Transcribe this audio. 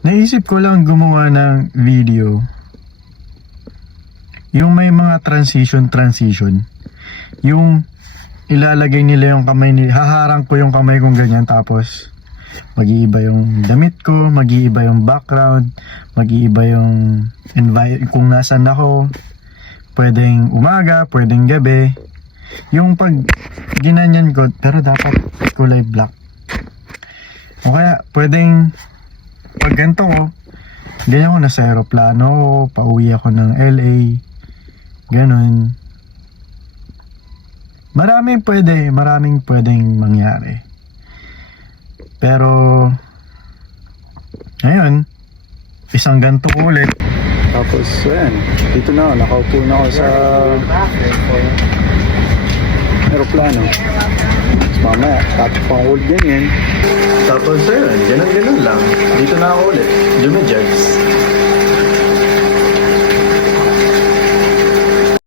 Naisip ko lang gumawa ng video. Yung may mga transition. Yung ilalagay nila yung kamay nila. Haharang ko yung kamay kong ganyan. Tapos mag-iiba yung damit ko. Mag-iiba yung background. Mag-iiba yung kung nasan ako. Pwedeng umaga, pwedeng gabi. Yung pag ginanyan ko, pero dapat kulay black. O kaya pwedeng pag ganito ko, ganyan ko nasa aeroplano ko, pauwi ako ng LA, ganun. Maraming pwedeng mangyari. Pero ngayon, isang ganito ko ulit. Tapos ayan, dito na ako, nakaupo na ako sa aeroplano. Mamaya, tapos pang hold ganyan. Tapos ayun, ganun lang. Dito na ako ulit, Jumejets.